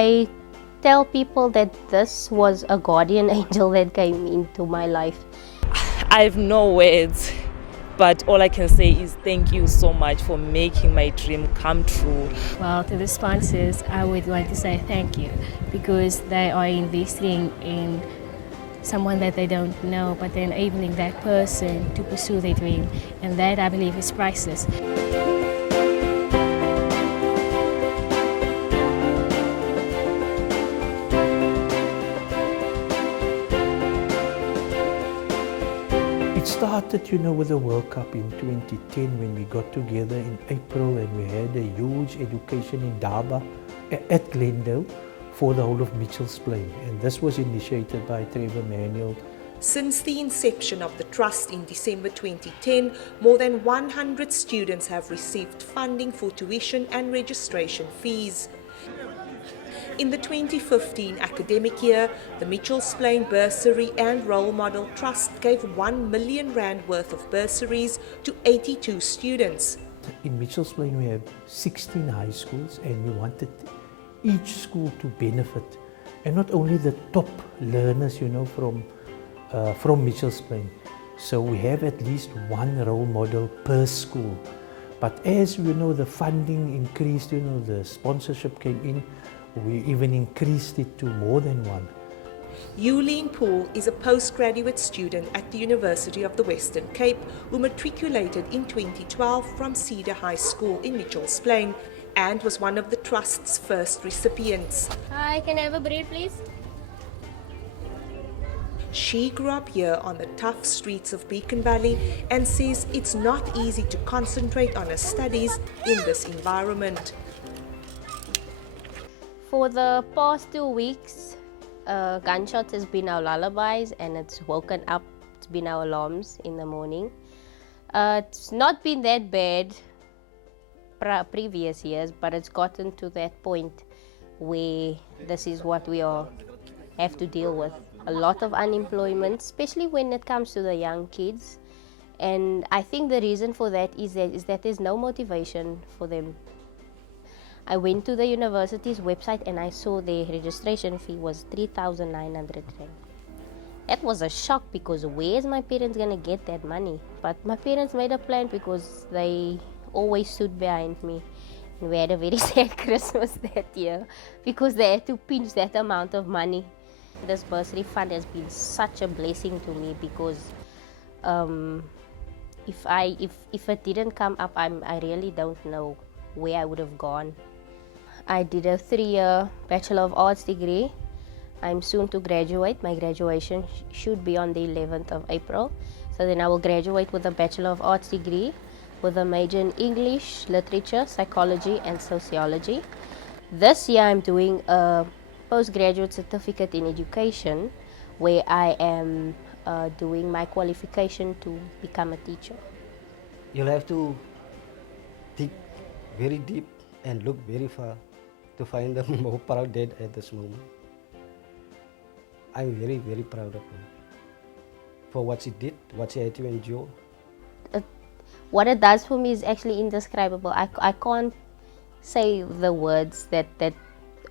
I tell people that this was a guardian angel that came into my life. I have no words, but all I can say is thank you so much for making my dream come true. Well, to the sponsors, I would want to say thank you because they are investing in someone that they don't know, but they're enabling that person to pursue their dream, and that, I believe, is priceless. It started, with the World Cup in 2010 when we got together in April and we had a huge education in Daba at Glendale for the whole of Mitchell's Plain. And this was initiated by Trevor Manuel. Since the inception of the Trust in December 2010, more than 100 students have received funding for tuition and registration fees. In the 2015 academic year, the Mitchell's Plain Bursary and Role Model Trust gave R1 million worth of bursaries to 82 students. In Mitchell's Plain we have 16 high schools and we wanted each school to benefit. And not only the top learners, from Mitchell's Plain. So we have at least one role model per school. But as the funding increased, the sponsorship came in, we even increased it to more than one. Yulene Paul is a postgraduate student at the University of the Western Cape who matriculated in 2012 from Cedar High School in Mitchell's Plain and was one of the Trust's first recipients. Hi, can I have a bread, please? She grew up here on the tough streets of Beacon Valley and says it's not easy to concentrate on her studies in this environment. For the past 2 weeks, gunshots has been our lullabies and it's woken up, it's been our alarms in the morning. It's not been that bad previous years, but it's gotten to that point where this is what we all have to deal with. A lot of unemployment, especially when it comes to the young kids. And I think the reason for that is that there's no motivation for them. I went to the university's website and I saw their registration fee was 3,900 rand. That was a shock because where's my parents gonna get that money? But my parents made a plan because they always stood behind me. And we had a very sad Christmas that year because they had to pinch that amount of money. This bursary fund has been such a blessing to me because if it didn't come up, I really don't know where I would have gone. I did a 3-year Bachelor of Arts degree. I'm soon to graduate. My graduation should be on the 11th of April. So then I will graduate with a Bachelor of Arts degree with a major in English, Literature, Psychology and Sociology. This year I'm doing a postgraduate certificate in education where I am doing my qualification to become a teacher. You'll have to dig very deep and look very far to find the more proud dad at this moment. I'm very, very proud of him for what he did, what he had to endure. What it does for me is actually indescribable. I can't say the words that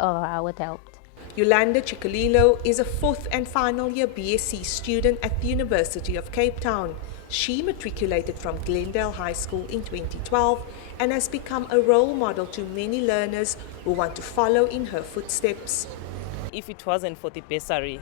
how it helped. Yolanda Chikalilo is a 4th and final year BSc student at the University of Cape Town. She matriculated from Glendale High School in 2012 and has become a role model to many learners who want to follow in her footsteps. If it wasn't for the bursary,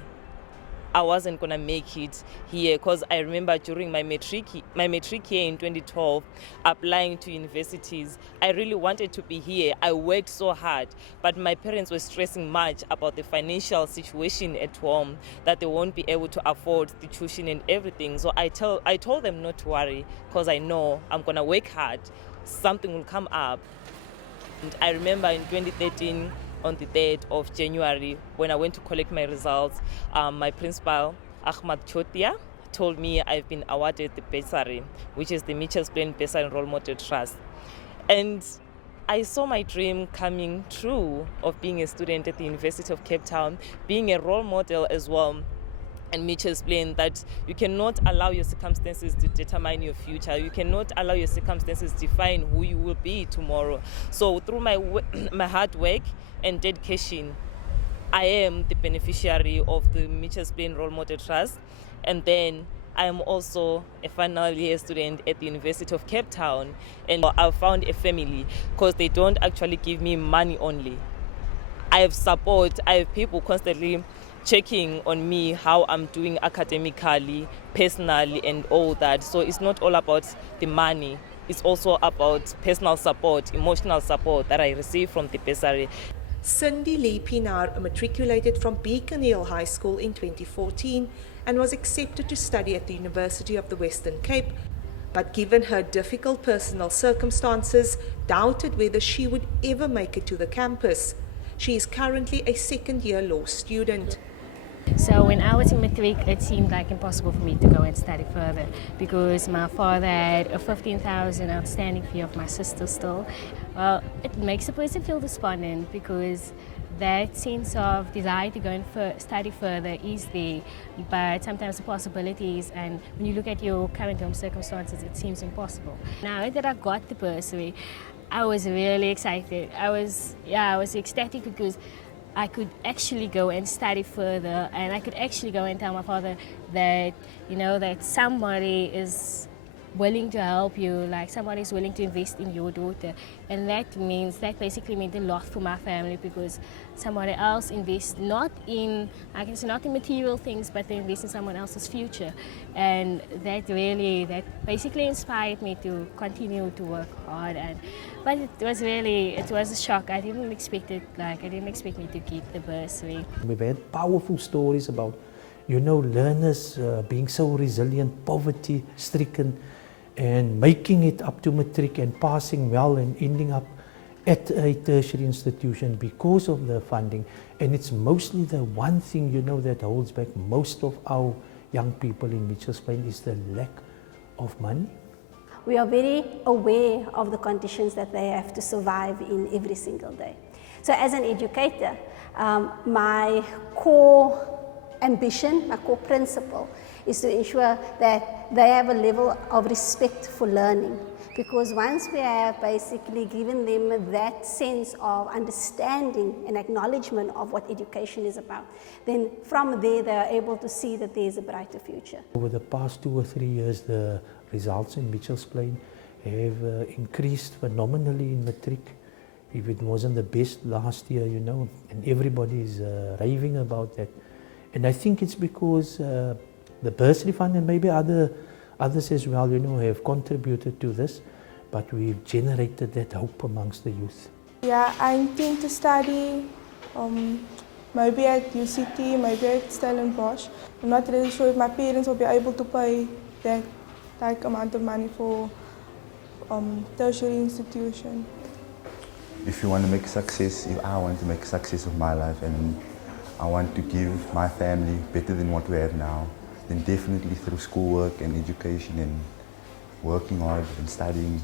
I wasn't gonna make it here because I remember during my matric year in 2012, applying to universities, I really wanted to be here. I worked so hard, but my parents were stressing much about the financial situation at home, that they won't be able to afford the tuition and everything. So I told them not to worry because I know I'm gonna work hard. Something will come up. And I remember in 2013, on the 3rd of January, when I went to collect my results, my principal, Ahmad Chotia, told me I've been awarded the bursary, which is the Mitchell's Plain Bursary and Role Model Trust. And I saw my dream coming true of being a student at the University of Cape Town, being a role model as well. And Mitchell explained that you cannot allow your circumstances to determine your future. You cannot allow your circumstances to define who you will be tomorrow. So through my hard work and dedication, I am the beneficiary of the Mitchells Plain Role Model Trust, and then I am also a final year student at the University of Cape Town, and I've found a family because they don't actually give me money only. I have support, I have people constantly checking on me how I'm doing academically, personally, and all that. So it's not all about the money, it's also about personal support, emotional support that I receive from the bursary. Cindy Lee Pinar matriculated from Beacon Hill High School in 2014 and was accepted to study at the University of the Western Cape, but given her difficult personal circumstances, doubted whether she would ever make it to the campus. She is currently a second-year law student. So when I was in matric, it seemed like impossible for me to go and study further because my father had a 15,000 outstanding fee of my sister still. Well, it makes a person feel despondent because that sense of desire to go and study further is there, but sometimes the possibilities, and when you look at your current home circumstances, it seems impossible. Now that I got the bursary, I was really excited. I was ecstatic because I could actually go and study further, and I could actually go and tell my father that, that somebody is willing to help you, like somebody is willing to invest in your daughter. And that basically meant a lot for my family because somebody else invests not in material things, but they invest in someone else's future. And that basically inspired me to continue to work hard. But it was a shock. I didn't expect it. I didn't expect me to get the bursary. We've had powerful stories about, learners being so resilient, poverty stricken, and making it up to matric and passing well and ending up at a tertiary institution because of the funding. And it's mostly the one thing, that holds back most of our young people in Mitchells Plain is the lack of money. We are very aware of the conditions that they have to survive in every single day. So as an educator, my core ambition, my core principle is to ensure that they have a level of respect for learning. Because once we have basically given them that sense of understanding and acknowledgement of what education is about, then from there they are able to see that there is a brighter future. Over the past 2 or 3 years, the results in Mitchells Plain have increased phenomenally in matric. If it wasn't the best last year, and everybody is raving about that. And I think it's because the bursary fund and maybe others as well, have contributed to this, but we've generated that hope amongst the youth. Yeah, I intend to study maybe at UCT, maybe at Stellenbosch. I'm not really sure if my parents will be able to pay that amount of money for tertiary institution. If you want to make success, if I want to make success of my life and I want to give my family better than what we have now, then definitely through schoolwork and education and working hard and studying,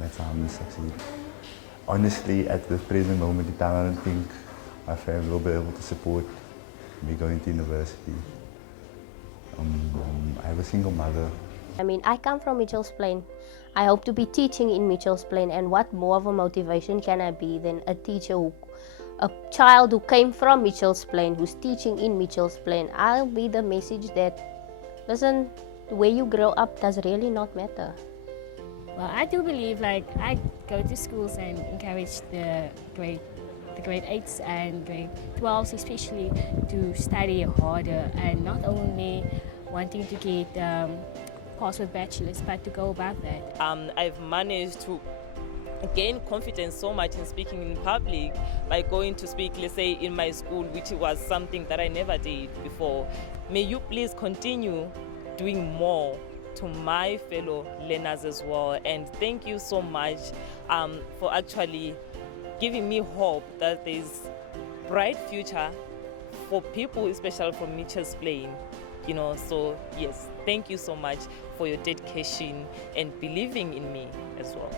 that's how I'm going to succeed. Honestly, at the present moment in time, I don't think my family will be able to support me going to university. I have a single mother. I come from Mitchells Plain. I hope to be teaching in Mitchells Plain, and what more of a motivation can I be than a child who came from Mitchells Plain, who's teaching in Mitchells Plain. I'll be the message that, listen, where you grow up does really not matter. Well, I do believe, I go to schools and encourage the grade 8s and grade 12s especially to study harder and not only wanting to get pass with bachelors, but to go about that. I've managed to gain confidence so much in speaking in public by going to speak, let's say, in my school, which was something that I never did before. May you please continue doing more to my fellow learners as well, and thank you so much for actually giving me hope that there's bright future for people, especially from Mitchells Plain. So yes, thank you so much for your dedication and believing in me as well.